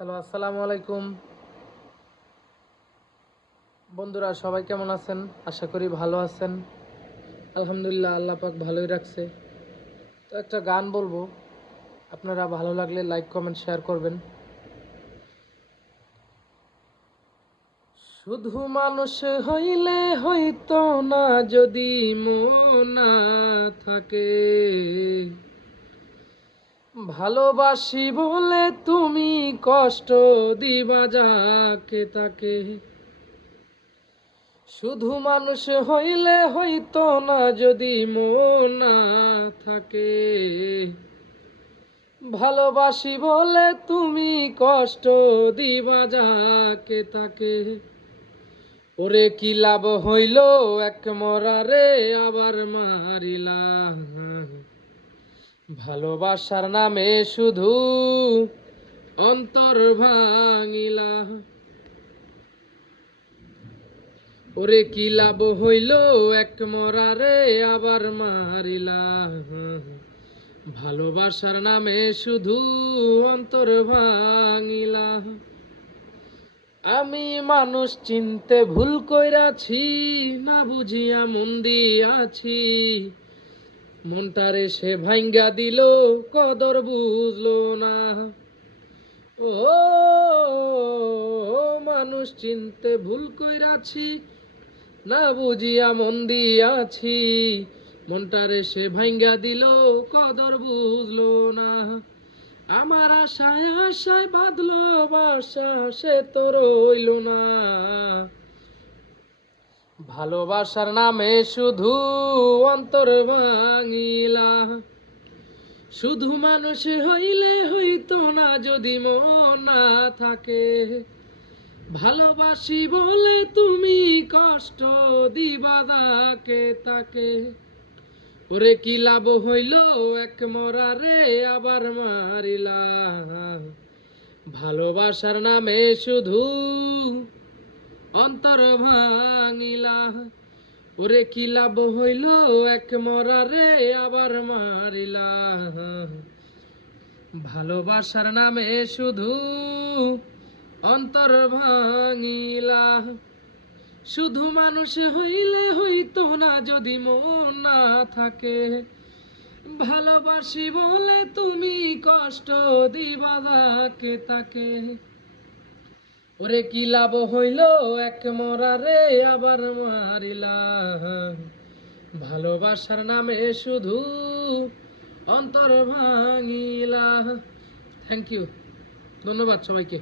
Hello, আসসালামু আলাইকুম। বন্ধুরা সবাই কেমন আছেন? আশা করি ভালো আছেন। আলহামদুলিল্লাহ, আল্লাহ পাক ভালোই রাখছে। তো একটা গান বলবো, আপনারা ভালো লাগলে লাইক কমেন্ট শেয়ার করবেন। শুধু মানুষ হইলে হইতো না যদি মন না থাকে, ভালোবাসি বলে তুমি কষ্ট দিবা যাকে তাকে। শুধু মানুষ হইলে হইতো না যদি মন না থাকে, ভালোবাসি বলে তুমি কষ্ট দিবা যাকে তাকে। ওরে কি লাভ হইল এক মরারে আবার মারিলা, ভালোবাসার নামে শুধু অন্তর ভাঙিলা। ওরে কি লাভ হইল এক মরারে আবার মারিলা, ভালোবাসার নামে শুধু অন্তর ভাঙিলা। আমি মানুষ চিনতে ভুল কইরাছি, না বুঝিয়া মন দিয়াছি, মনটারে সে ভাঙ্গা দিল কদর বুঝলো না। ও মানুষ চিনতে ভুল কইরাছি, না বুঝিয়া মন দিয়াছি, মনটারে সে ভাঙ্গা দিল কদর বুঝলো না। আমার আশায় আশায় বাঁধলো বাসা, সে তো রইল না। ভালোবাসার নামে শুধু অন্তর ভাঙিলা। শুধু মানুষ হইলে হইতো না যদি মন না থাকে, ভালোবাসি বলে তুমি কষ্ট দিবা যাকে তাকে। ওরে কি লাভ হইল এক মরারে আবার মারিলা, ভালোবাসার নামে শুধু অন্তর ভাঙিলা। ওরে কি লাভ হইল এক মরারে আবার মারিলা, ভালোবাসার নামে শুধু অন্তর ভাঙিলা। শুধু মানুষ হইলে হইতো না যদি মন না থাকে, ভালোবাসি বলে তুমি কষ্ট দিবা যাকে তাকে। ওরে কি লাভ হইল এক মরারে আবার মারিলা, ভালোবাসার নামে শুধু অন্তর ভাঙিলা। থ্যাংক ইউ, ধন্যবাদ সবাইকে।